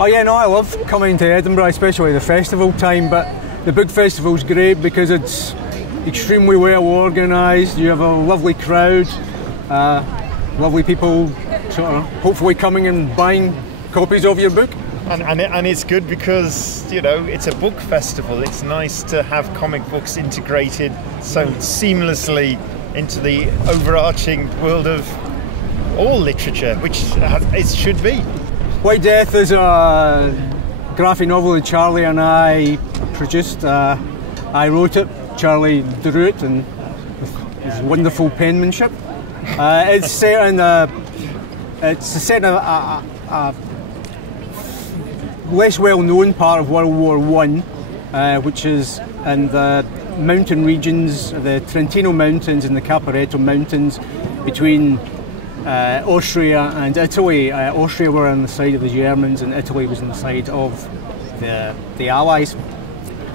Oh yeah, no, I love coming to Edinburgh, especially the festival time, but the book festival's great because it's extremely well organised. You have a lovely crowd, lovely people sort of hopefully coming and buying copies of your book. And it's good because, you know, it's a book festival. It's nice to have comic books integrated so seamlessly into the overarching world of all literature, which it should be. White Death is a graphic novel that Charlie and I produced. I wrote it, Charlie drew it, and with his wonderful penmanship. It's set in a less well-known part of World War I, which is in the mountain regions, the Trentino Mountains and the Caporetto Mountains between Austria and Italy. Austria were on the side of the Germans and Italy was on the side of the Allies.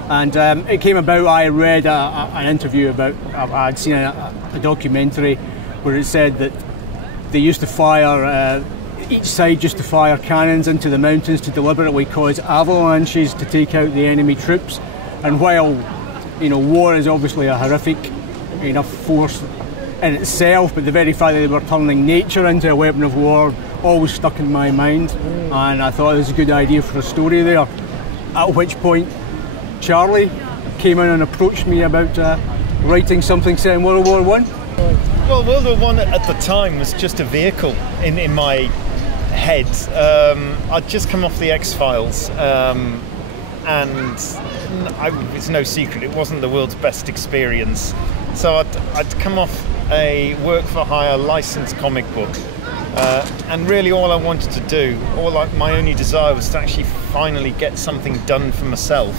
And it came about, I read an interview about, I'd seen a documentary where it said that they used to fire, each side used to fire cannons into the mountains to deliberately cause avalanches to take out the enemy troops. And while, you know, war is obviously a horrific enough force in itself, but the very fact that they were turning nature into a weapon of war always stuck in my mind, and I thought it was a good idea for a story there. At which point Charlie came in and approached me about writing something set in World War I. Well, World War I at the time was just a vehicle in my head. I'd just come off the X-Files, and it's no secret it wasn't the world's best experience. So I'd come off a work-for-hire licensed comic book, and really all I wanted to do, my only desire was to actually finally get something done for myself.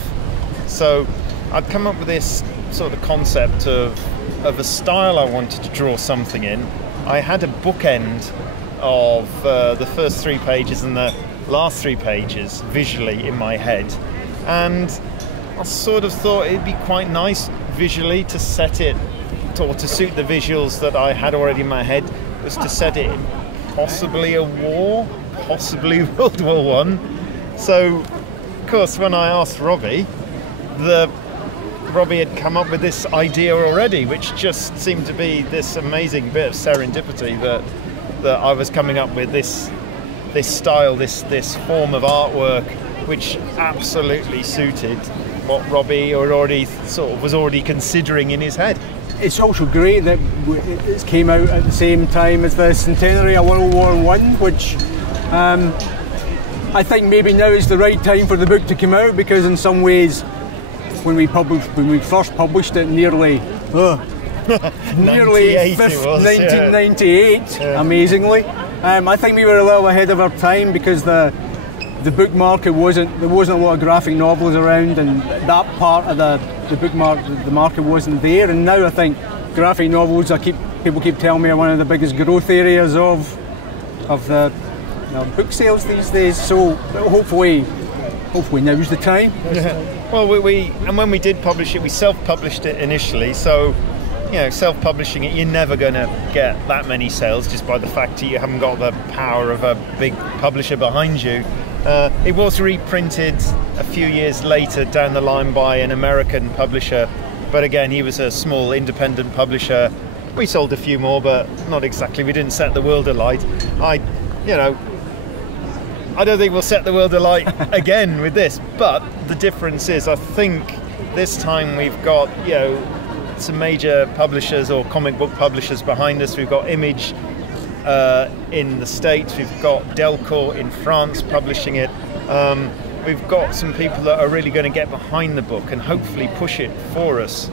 So I'd come up with this sort of concept of a style I wanted to draw something in. I had a bookend of the first 3 pages and the last 3 pages visually in my head, and I sort of thought it'd be quite nice visually to set it, or to suit the visuals that I had already in my head, was to set it in possibly a war, possibly World War I. So, of course, when I asked Robbie, Robbie had come up with this idea already, which just seemed to be this amazing bit of serendipity that I was coming up with this style, this form of artwork, which absolutely suited what Robbie was already considering in his head. It's also great that it came out at the same time as the centenary of World War I, which I think maybe now is the right time for the book to come out, because in some ways when we first published it nearly 1998, amazingly. I think we were a little ahead of our time because the book market there wasn't a lot of graphic novels around, and that part of the market wasn't there. And now I think graphic novels, people keep telling me, are one of the biggest growth areas of the book sales these days. So hopefully now's the time. Yeah. Well, and when we did publish it, we self-published it initially. So, you know, self-publishing it, you're never going to get that many sales just by the fact that you haven't got the power of a big publisher behind you. It was reprinted a few years later down the line by an American publisher, but again, he was a small independent publisher. We sold a few more, but not exactly. We didn't set the world alight. I don't think we'll set the world alight again with this, but the difference is, I think this time we've got, you know, some major publishers or comic book publishers behind us. We've got Image in the States, we've got Delcourt in France publishing it. We've got some people that are really going to get behind the book and hopefully push it for us.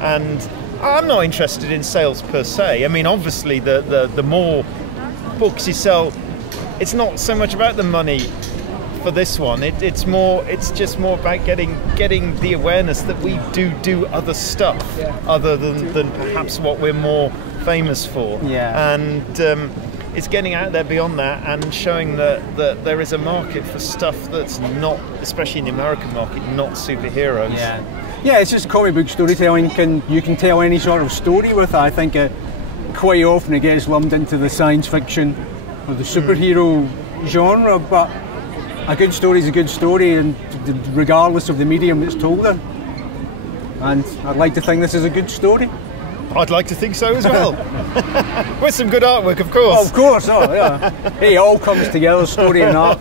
And I'm not interested in sales per se. I mean, obviously the more books you sell, it's not so much about the money for this one. It's just more about getting the awareness that we do other stuff other than perhaps what we're more famous for. Yeah. And it's getting out there beyond that and showing that there is a market for stuff that's not, especially in the American market, not superheroes. Yeah, it's just comic book storytelling. You can tell any sort of story with it. I think quite often it gets lumped into the science fiction or the superhero genre, but a good story is a good story, and regardless of the medium it's told in. And I'd like to think this is a good story. I'd like to think so as well. With some good artwork, of course. Of course, oh yeah. Hey, it all comes together, story and art.